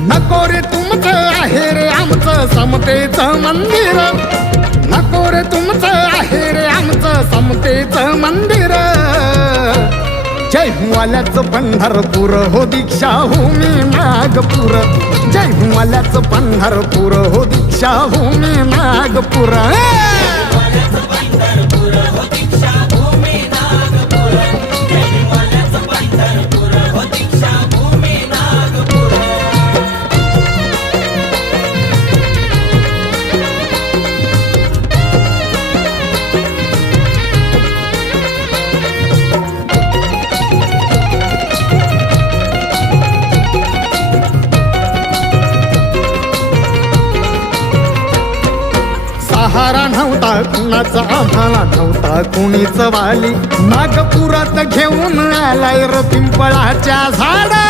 नको रे तुमचं आहे रे आमचं समतेचं मंदिर, नको रे तुमचं आहे रे आमचं समतेचं मंदिर. जय हुवाल्याचं पंढरपूर हो दीक्षा भूमी नागपूर, जय हुवाल्याचं पंढरपूर हो दीक्षा भूमी नागपूर. सहारा नव्हता कुणाचा आम्हाला नव्हता कुणीच वाली, नागपुरात घेऊन आलाय र पिंपळाच्या झाडा.